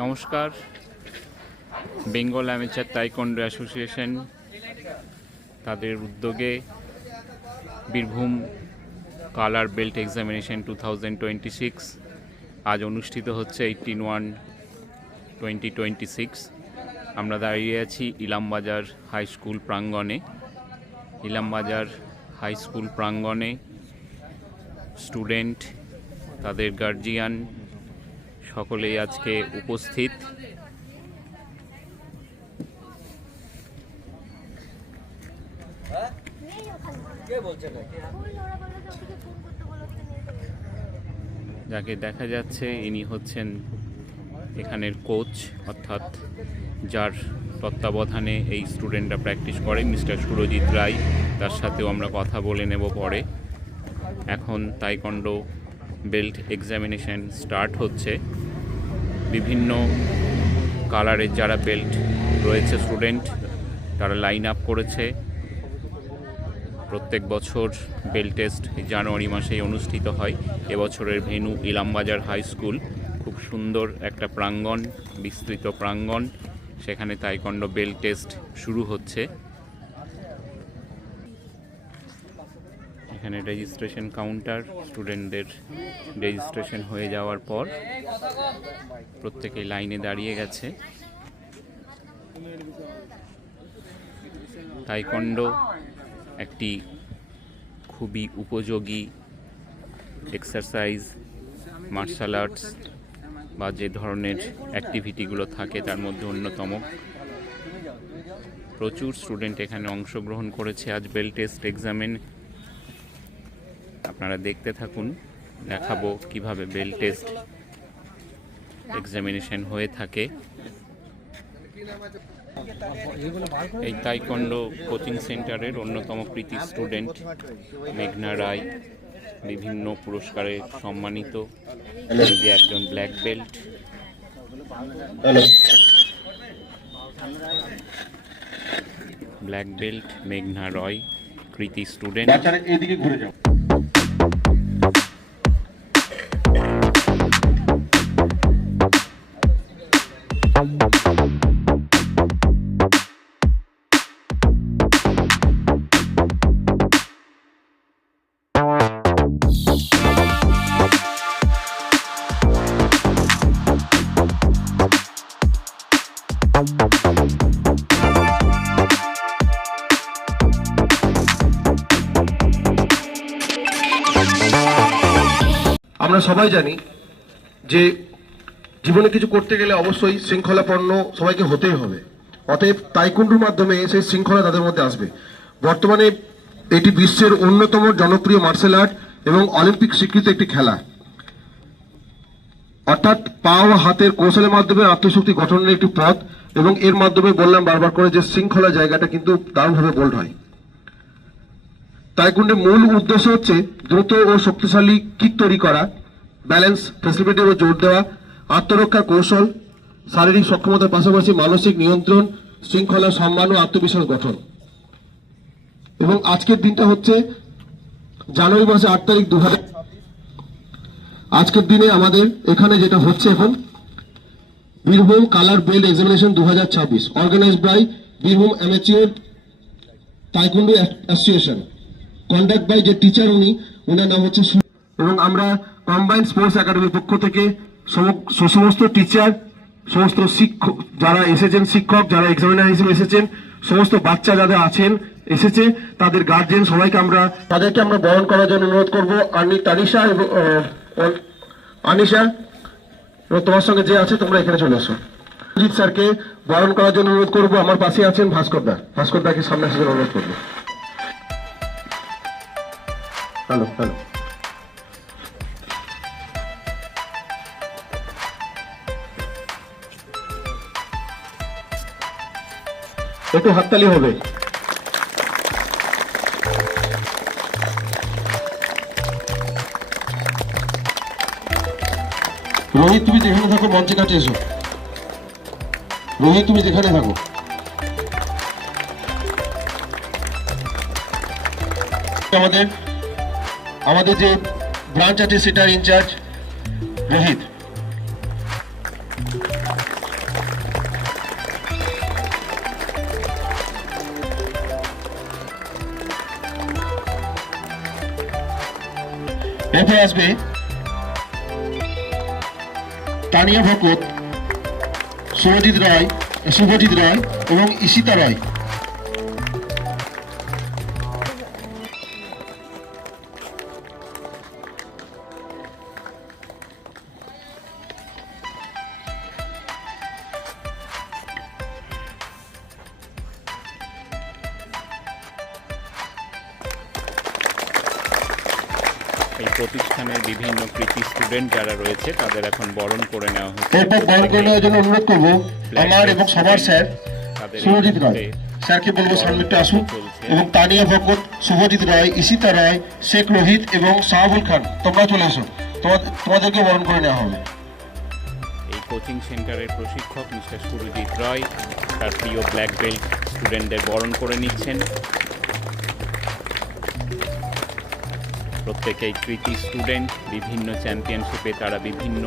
নমস্কার। Bengal amateur taekwondo association তাদের উদ্যোগে বীরভূম কালার বেল্ট এক্সামিনেশন 2026 আজ অনুষ্ঠিত হচ্ছে 18/1/2026। আমরা দাঁড়িয়ে আছি ইলামবাজার হাই স্কুল প্রাঙ্গণে। ইলামবাজার হাই স্কুল প্রাঙ্গণে স্টুডেন্ট, তাদের গার্জিয়ান সকলেই আজকে উপস্থিত। যাকে দেখা যাচ্ছে ইনি হচ্ছেন এখানের কোচ, অর্থাৎ যার তত্ত্বাবধানে এই স্টুডেন্টরা প্র্যাকটিস করে, মিস্টার সুরজিৎ রায়। তার সাথেও আমরা কথা বলে নেব পরে। এখন তাইকোন্ডো বেল্ট এক্সামিনেশন স্টার্ট হচ্ছে। বিভিন্ন কালারের যারা বেল্ট রয়েছে স্টুডেন্ট, তারা লাইন আপ করেছে। প্রত্যেক বছর বেল্ট টেস্ট জানুয়ারি মাসেই অনুষ্ঠিত হয়। এবছরের ভেন্যু ইলামবাজার হাই স্কুল। খুব সুন্দর একটা প্রাঙ্গণ, বিস্তৃত প্রাঙ্গণ। সেখানে তাইকোন্ডো বেল্ট টেস্ট শুরু হচ্ছে। এখানে রেজিস্ট্রেশন কাউন্টার। স্টুডেন্টদের রেজিস্ট্রেশন হয়ে যাওয়ার পর প্রত্যেকেই লাইনে দাঁড়িয়ে গেছে। তাইকোন্ডো একটি খুবই উপযোগী এক্সারসাইজ, মার্শাল আর্টস বা যে ধরনের অ্যাক্টিভিটিগুলো থাকে তার মধ্যে অন্যতম। প্রচুর স্টুডেন্ট এখানে অংশগ্রহণ করেছে আজ বেল্ট টেস্ট এক্সামিন। আপনারা দেখতে থাকুন, দেখাবো কিভাবে বেল্ট টেস্ট এক্সামিনেশন হয়ে থাকে। এই তাইকোন্ডো কোচিং সেন্টারের অন্যতম কৃতি স্টুডেন্ট মেঘনা রায়, বিভিন্ন পুরস্কারে সম্মানিত, যে একজন ব্ল্যাক বেল্ট। ব্ল্যাক বেল্ট মেঘনা রয়, কৃতি স্টুডেন্ট। এদিকে ঘুরে যাও। আমরা সবাই জানি যে জীবনে কিছু করতে গেলে অবশ্যই শৃঙ্খলাপন্ন সবাইকে হতেই হবে। অতএব তাইকোন্ডোর মাধ্যমে সেই শৃঙ্খলা তাদের মধ্যে আসবে। বর্তমানে এটি বিশ্বের অন্যতম জনপ্রিয় মার্শাল আর্ট এবং অলিম্পিক স্বীকৃত একটি খেলা। অর্থাৎ পা ও হাতের কৌশলের মাধ্যমে আত্মশক্তি গঠনের একটি পথ, এবং এর মাধ্যমে বললাম বারবার করে যে শৃঙ্খলা জায়গাটা কিন্তু দারুণভাবে বোল্ড হয়। তাইকোন্ডোর মূল উদ্দেশ্য হচ্ছে দ্রুত ও শক্তিশালী কিক তৈরি করা, ব্যালেন্স, ফ্লেক্সিবিলিটির উপর জোর দেওয়া, আত্মরক্ষার কৌশল, শারীরিক সক্ষমতার পাশাপাশি মানসিক নিয়ন্ত্রণ, শৃঙ্খলা, সম্মান ও আত্মবিশ্বাস গঠন। এবং আজকের দিনটা হচ্ছে জানুয়ারি মাসে 8 তারিখ 2000। আজকের দিনে আমাদের এখানে যেটা হচ্ছে এখন Birbhum colour belt examination 2026 organised by Birbhum amateur taekwondo association, conduct by যে টিচার উনার নাম হচ্ছে। এবং আমরা কম্বাইন্ড স্পোর্টস একাডেমির পক্ষ থেকে সমস্ত টিচার, সমস্ত শিক্ষক যারা এসেছেন, শিক্ষক যারা এক্সামিনার হিসেবে এসেছেন, সমস্ত বাচ্চা যারা আছেন এসেছে, তাদের গার্জিয়ান সবাইকে তাদেরকে আমরা বরণ করার জন্য অনুরোধ করবো। তানিশা এবং আনিশা, এবং তোমার সঙ্গে যে আছে তোমরা এখানে চলে আসো। সুজিত স্যারকে বরণ করার জন্য অনুরোধ করবো। আমার পাশে আছেন ভাস্কর দাকে সামনে আসার জন্য অনুরোধ করবো। হ্যালো হ্যালো, একটু হাততালি হবে। রোহিত, তুমি যেখানে থাকো মঞ্চে কাছে এসো। রোহিত, তুমি যেখানে থাকো। আমাদের যে ব্রাঞ্চ আছে সেটার ইনচার্জ রোহিত। এরপর আসবে তানিয়া ভকত, শুভজিৎ রায় এবং ঈশিতা রায়। এই প্রতিষ্ঠানের বিভিন্ন কৃতি স্টুডেন্ট যারা রয়েছে তাদের এখন বরণ করে নেওয়া হচ্ছে। এরপর বরণ করে নেওয়ার জন্য অনুরোধ করবো আমার এবং সবার স্যার তাদের শুভজিৎ রায় স্যারকে বলবো সামনে একটু আসুন, এবং তানিয়া ভকত, শুভজিৎ রায়, ঈশিতা রায়, শেখ রোহিত এবং সাহাবুল খান, তোমরা চলে এসো, তোমাদেরকে বরণ করে নেওয়া হবে। এই কোচিং সেন্টারের প্রশিক্ষক মিস্টার সুরজিৎ রয় তার প্রিয় ব্ল্যাক বেল্ট স্টুডেন্টদের বরণ করে নিচ্ছেন। প্রত্যেকেই কৃতি স্টুডেন্ট, বিভিন্ন চ্যাম্পিয়নশিপে তারা বিভিন্ন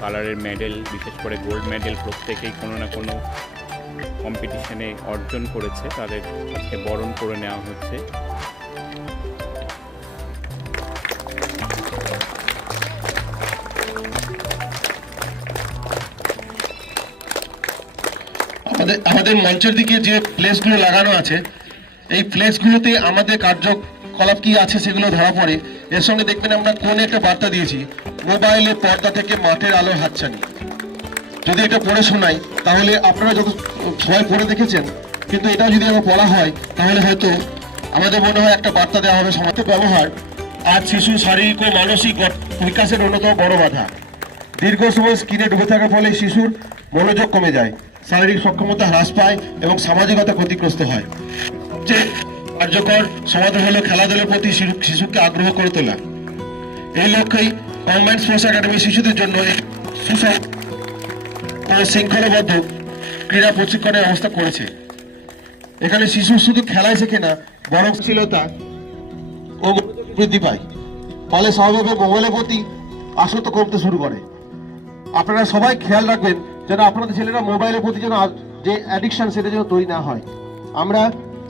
কালারের মেডেল, বিশেষ করে গোল্ড মেডেল প্রত্যেকেই কোনো না কোনো কম্পিটিশনে অর্জন করেছে। তাদের আজকে বরণ করে নেওয়া হচ্ছে। আমাদের মঞ্চের দিকে যে প্লেসগুলো লাগানো আছে, এই প্লেসগুলোতে আমাদের কার্যকলাপ কি আছে সেগুলো ধরা পড়ে। এর সঙ্গে দেখবেন আমরা কোনে একটা বার্তা দিয়েছি, মোবাইলের পর্দা থেকে মাঠের আলোর হাতছানি। যদি এটা পড়ে শোনাই তাহলে আপনারা যত সবাই পড়ে দেখেছেন, কিন্তু এটা যদি আবার বলা হয় তাহলে হয়তো আমাদের মনে হয় একটা বার্তা দেওয়া হবে। সমাজের ব্যবহার আজ শিশুর শারীরিক ও মানসিক বিকাশের অন্যতম বড় বাধা। দীর্ঘ সময় স্ক্রিনে ডুবে থাকার ফলে শিশুর মনোযোগ কমে যায়, শারীরিক সক্ষমতা হ্রাস পায় এবং সামাজিকতা ক্ষতিগ্রস্ত হয়। যে কার্যকর সমাধান হলো খেলাধুলার প্রতি শিশুকে আগ্রহ করে তোলা। এই লক্ষ্যেই কম্বাইন্ড স্পোর্টস একাডেমি শিশুদের জন্য সুষম ও শৃঙ্খলাবদ্ধ ক্রীড়া প্রশিক্ষণের ব্যবস্থা করেছে। এখানে শিশু শুধু খেলায় শেখে না, বরং শীলতা ও বৃদ্ধি পায়, ফলে স্বাভাবিকভাবে মোবাইলের প্রতি আসক্ত করতে শুরু করে। আপনারা সবাই খেয়াল রাখবেন যেন আপনাদের ছেলেরা মোবাইলের প্রতি যেন যে অ্যাডিকশন সেটা যেন তৈরি না হয়। আমরা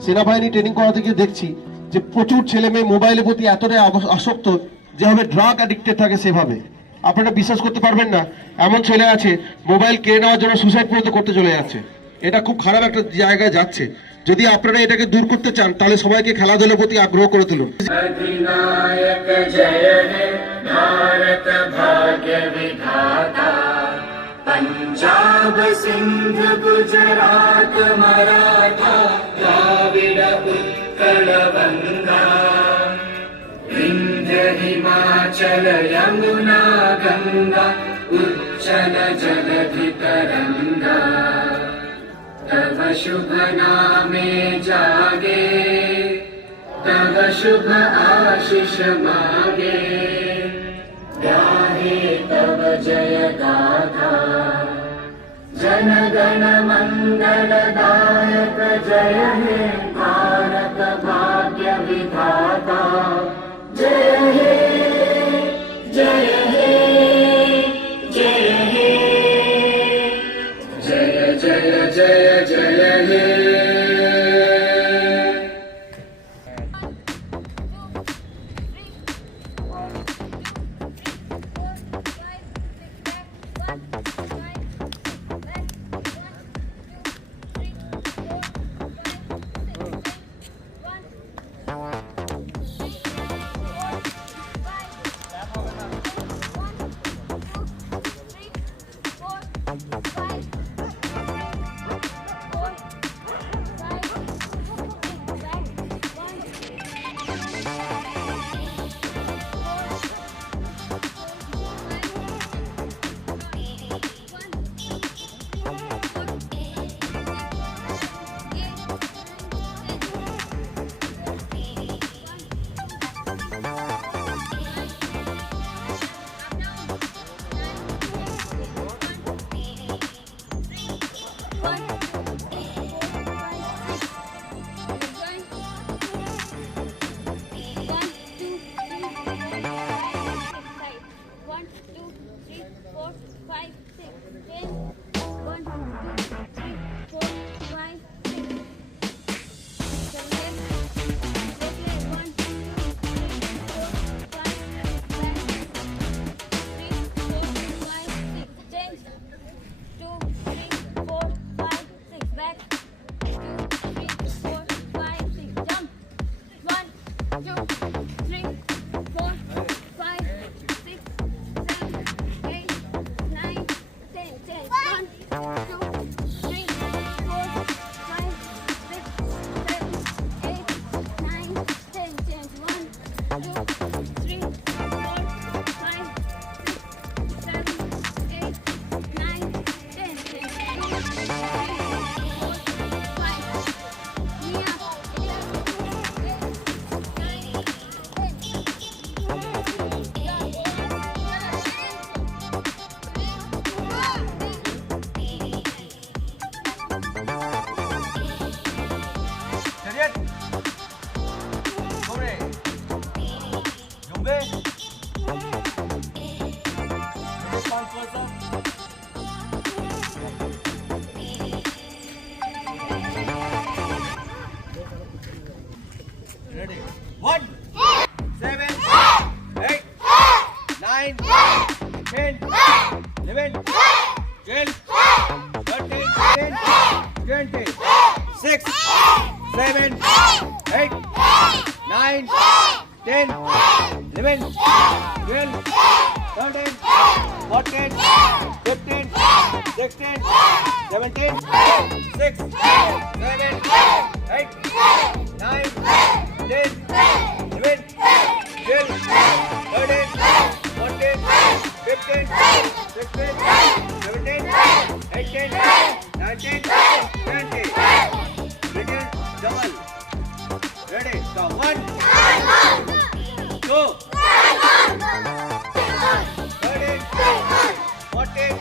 সেনাবাহিনী ট্রেনিং করাতে গিয়ে দেখছি যে প্রচুর ছেলে মেয়ে মোবাইলের প্রতি এতটাই আসক্ত, যেভাবে ড্রাগ অ্যাডিক্টেড থাকে সেভাবে। আপনারা বিশ্বাস করতে পারবেন না, এমন ছেলে আছে মোবাইল কেড়ে নেওয়ার জন্য সুসাইড পর্যন্ত করতে চলে যাচ্ছে। এটা খুব খারাপ একটা জায়গায় যাচ্ছে। যদি আপনারা এটাকে দূর করতে চান তাহলে সবাইকে খেলাধুলার প্রতি আগ্রহ করে তুলুন। अधिनायक जय हे भारत भाग्य विधाता, पंजाब सिंध गुजरात मराठा द्राविड उत्कल बंगा, विंध्य हिमाचल यमुना गंगा उच्चल जलधि तरंगा, तव शुभ नामे जागे, तव शुभ आशीष मागे, गाहे तव जय गाथा, जन गण मंगल दायक जय हे भारत भाग्य विधाता, जय हे जय हे जय हे जय जय जय जय हे। 3, 4, 5, 6, 7, 8, 9, 10. Change 1, 2, 3, 4, 5, 6, 7, 8, 9, 10. Change 2, 3, 4, 5. Knee up. 1, 7, 8, 9, 10, 11, 12, 13, 20, 6, 7, 8, 9, 10, 11, 12, 13, 14, 15, 16, 17, 6, 7, 8, 9, 10, 11, 12, 13, 14, 15, 16, 17, 18, 19, 20. Little double. Ready? So 1, 2, 13, 14,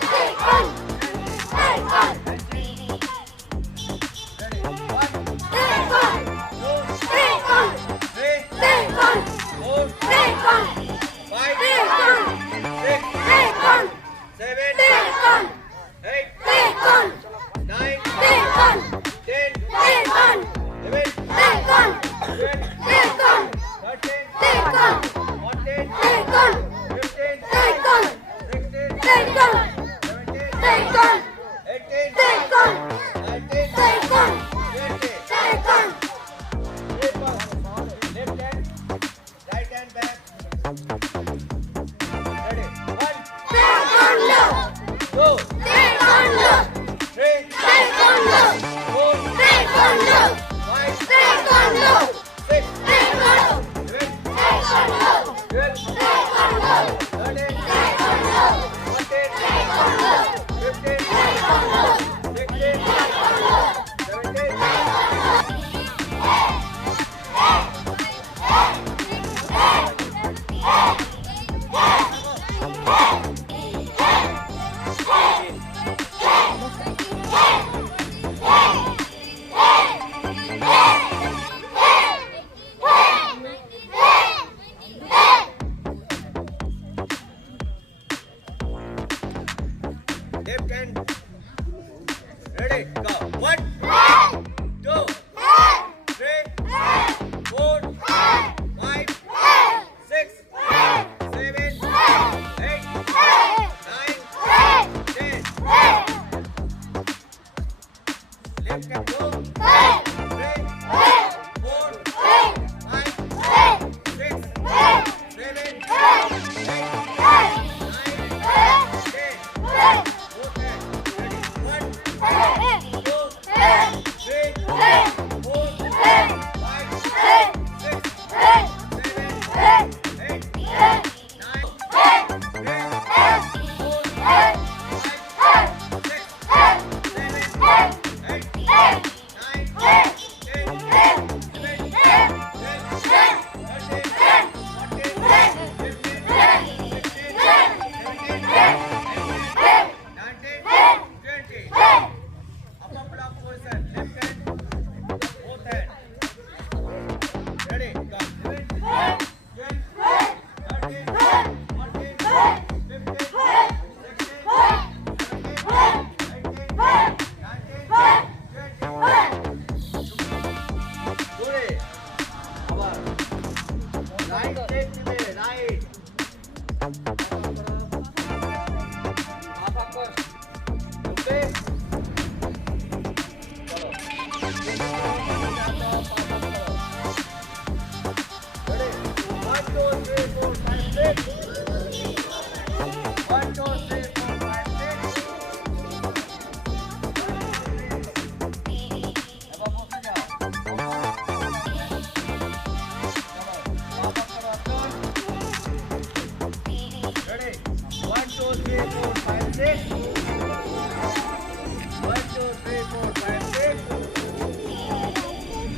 9,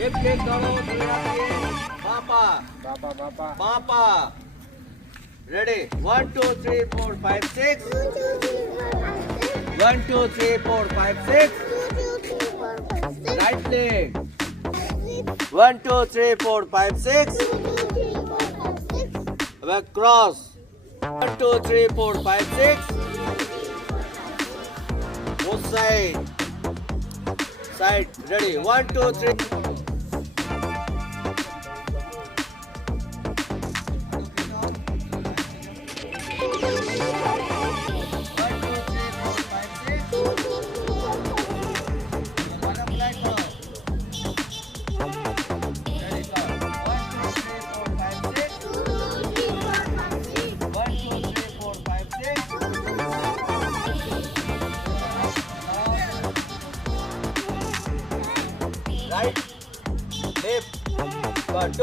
left leg धरो धरे रखिए बापा बापा ready 1 2 3 4 5 6 1 2 3 4 5 6 right leg 1 2 3 4 5 6 back cross 1 2 3 4 5 6 both side ready 1 2 3 right, left, 1, 2,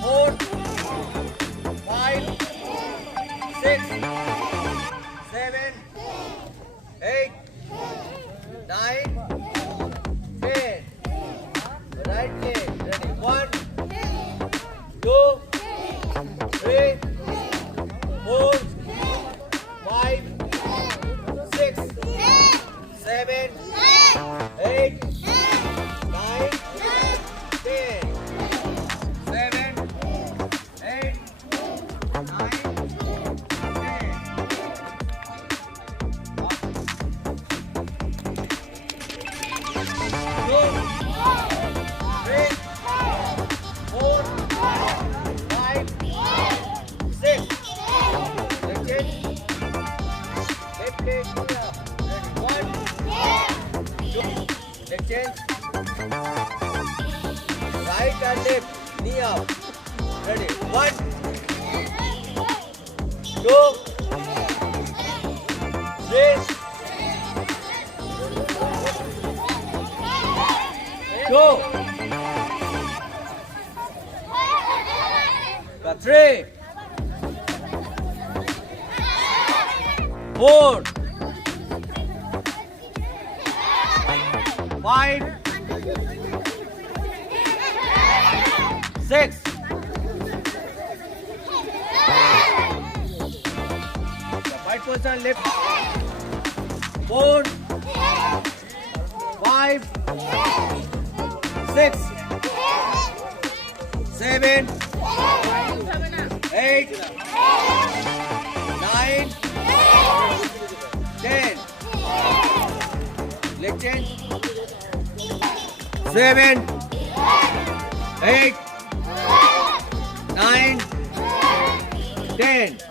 4, 5, 6, 7, 8, 9, 10. Right leg, ready, 1, 2, 3, 4, 5, 6, 7, 8, 9, 10. 7, 8, 9, 10. 2, 3, 4, 5, 6. Left leg here. Ready, 1, 2. Left change. Right and left. Knee up. Ready. 1, 2, 3, 2. 3, 4, 5, 6. The right position left. 4, 5, 6, 7, 8, 9, 10. Leg change. 7, 8, 9, 10.